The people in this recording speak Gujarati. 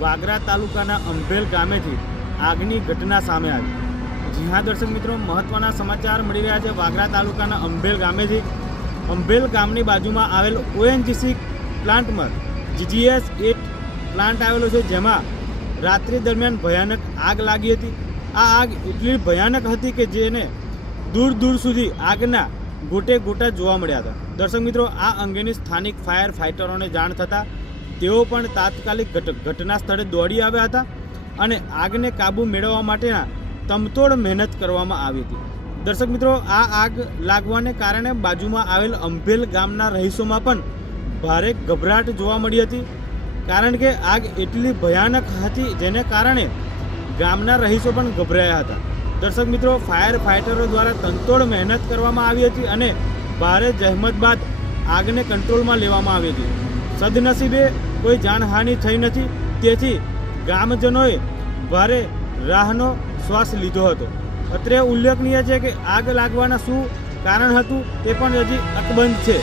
વાગરા તાલુકાના અંભેલ ગામેથી આગની ઘટના સામે આવી. જી હા, દર્શક મિત્રો મહત્ત્વના સમાચાર મળી રહ્યા છે વાગરા તાલુકાના અંભેલ ગામેથી. અંભેલ ગામની બાજુમાં આવેલ ઓએનજીસી પ્લાન્ટમાં જીજીએસ એટ પ્લાન્ટ આવેલો છે, જેમાં રાત્રિ દરમિયાન ભયાનક આગ લાગી હતી. આ આગ એટલી ભયાનક હતી કે જેને દૂર દૂર સુધી આગના ગોટે ગોટા જોવા મળ્યા હતા. દર્શક મિત્રો, આ અંગેની સ્થાનિક ફાયર ફાઇટરોને જાણ થતાં તેઓ પણ તાત્કાલિક ઘટ- ઘટના સ્થળે દોડી આવ્યા હતા અને આગને કાબૂ મેળવવા માટેના તમતોડ મહેનત કરવામાં આવી હતી. દર્શક મિત્રો, આ આગ લાગવાને કારણે બાજુમાં આવેલ અંભેલ ગામના રહીશોમાં પણ ભારે ગભરાટ જોવા મળી હતી. કારણ કે આગ એટલી ભયાનક હતી જેને કારણે ગામના રહીશો પણ ગભરાયા હતા. દર્શક મિત્રો, ફાયર ફાઇટરો દ્વારા તંતોડ મહેનત કરવામાં આવી હતી અને ભારે જહેમત બાદ આગને કંટ્રોલમાં લેવામાં આવી હતી. સદનસીબે કોઈ જાનહાનિ થઈ નથી. તેથી ગામજનોએ ભારે રાહનો શ્વાસ લીધો હતો. અત્રે ઉલ્લેખનીય છે કે આગ લાગવાના શું કારણ હતું તે પણ હજી અકબંધ છે.